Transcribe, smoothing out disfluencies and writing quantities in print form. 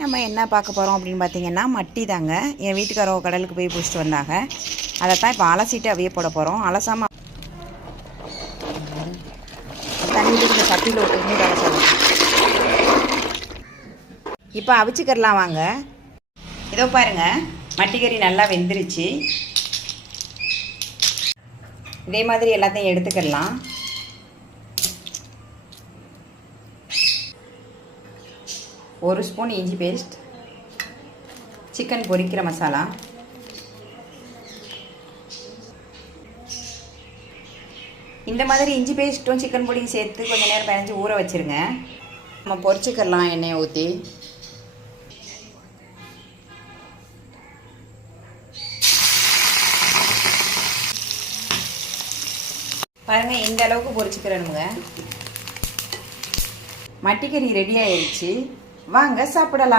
நம்ம என்ன பார்க்க போகிறோம் அப்படின்னு பார்த்தீங்கன்னா மட்டி தாங்க. என் வீட்டுக்காரவங்க கடலுக்கு போய் பிடிச்சிட்டு வந்தாங்க. அதை தான் இப்போ அலசிட்டு அவையே போட போகிறோம். அலசாமல் தண்ணி இந்த சட்டியில் விட்டு அலசலாம். இப்போ அவிச்சிக்கிறலாம் வாங்க. இதோ பாருங்க, மட்டிக்கறி நல்லா வெந்துருச்சு. இதே மாதிரி எல்லாத்தையும் எடுத்துக்கிடலாம். ஒரு ஸ்பூன் இஞ்சி பேஸ்ட், சிக்கன் பொரிக்கிற மசாலா, இந்த மாதிரி இஞ்சி பேஸ்ட்டும் சிக்கன் பொடியும் சேர்த்து கொஞ்சம் நேரம் பிணைஞ்சு ஊற வச்சுருங்க. நம்ம பொரிச்சுக்கலாம் எண்ணெயை ஊற்றி. பாருங்கள், இந்த அளவுக்கு பொரிச்சுக்கிறேனுங்க. மட்டிக்கறி ரெடி ஆயிடுச்சு. வாங்க சாப்பிடலாம்.